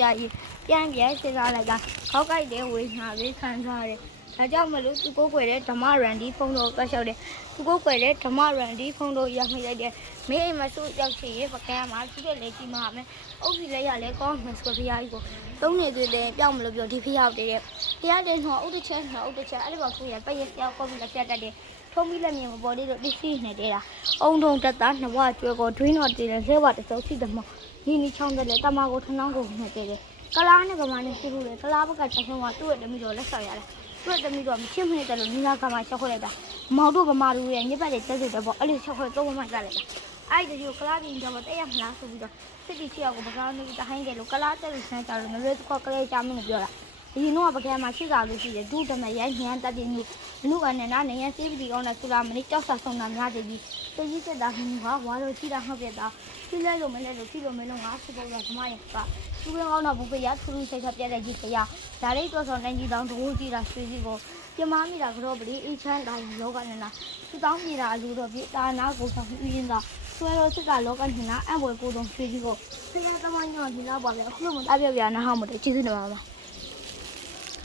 ကြာကြီးပြန်စဉ်းစားလိုက်တာခေါက်ကိုက်တဲ့ဝေငါလေးခံစားရတယ်ဒါကြောင့်မလို့သူကိုကွယ်တဲ့ဓမ္မရန်ဒီဖုံးတော်ပတ်လျှောက်တယ်သူကိုကွယ်တဲ့ဓမ္မရန်ဒီဖုံးတော်ရောက်မိလိုက်တယ်မင်းအိမ်မဆိုးရောက်ချင်ရင်ပကံမှာသူ့ရဲ့လေကြီးမှာမယ်အုပ်ကြီးလည်းရလဲကောင်းမယ်ဆိုဖရားကြီးကိုသုံးနေသေးတယ်ပြောင်းမလို့ပြောဒီဖရားတဲ့ဖရားတဲ့နှောအုတ်တစ်ချက်အဲ့လိုပါဖူးရပည့်ရပြောက်ကောပြီးလက်ပြတ်တတ်တယ်ထုံးပြီးလက်မြင်မပေါ်လေးတော့တိစီနေသေးတာအုံထုံတက်တာနှဝကျွဲကိုဒွင်းတော်တည်တယ်လဲဝတစုံရှိတယ်မနီချောင်းတယ်လေတမကိုထနှောင်းကိုနေသေးတယ်ကလားနဲ့ဗမာနဲ့ရှိလို့လေကလားဘက်ကချက်ဆုံးကသူ့ရဲ့တမီတော်လက်ဆောက်ရတယ်သူ့တမီတော့မချစ်မနေတဲ့လို့နီလာကမှရှောက်ခွက်လိုက်တာမောင်တို့ဗမာလူရဲ့ညက်ပတ်တွေတက်တယ်ပေါ့အဲ့လိုရှောက်ခွက်တော့မှကြလိုက်တာအဲ့ဒီကလားကြီးတော့တဲ့ရမလားဆိုပြီးတော့စစ်တီချီအောင်ကိုပကောင်းနေတဟိုင်းတယ်လို့ကလားတက်လို့ဆန်းကြလို့နရွေးတစ်ခေါက်ကလေးချမင်းကိုပြောတာဒီတော့ပကံမှာရှိတာလို့ရှိတယ်ဒုတမရိုက်ညံတက်တယ်မျိုးလူအနေနဲ့နေရစေးပြီးကောင်းတဲ့ဆူလာမင်းကြောက်စာဆုံးတာများတယ်ကြီးတကြီးတက်တာဟင်းကဝါလို့ရှိတာဟုတ်ပြတာပြလဲလို့မလဲလို့ပြလို့မလို့ငါစပေါ်တော့ဓမ္မရဲ့ကသူကကောင်းတော့ဘူးပြရထူးထူးစိတ်ဆက်ပြတဲ့ကြီးခရဒါလေးတော့ဆောင်နိုင်ကြီးတောင်းတကူကြည့်တာဆွေးစီကိုပြမမိတာကတော့ဗလီအေးချမ်းတိုင်းလောကနဲ့လားသူတောင်းပြေတာအလူတော့ပြေတာနာကိုဆောင်ပြီးရင်းသာဆွဲလို့စစ်တာလောကနဲ့လားအံ့ဘွယ်ကိုတော့ဆွေးစီကိုဆရာသမားညောင်းဒီလောက်ပါပဲအခုလို့မတပြပြနားဟောင်းမတယ်ကျေးဇူးတင်ပါပါ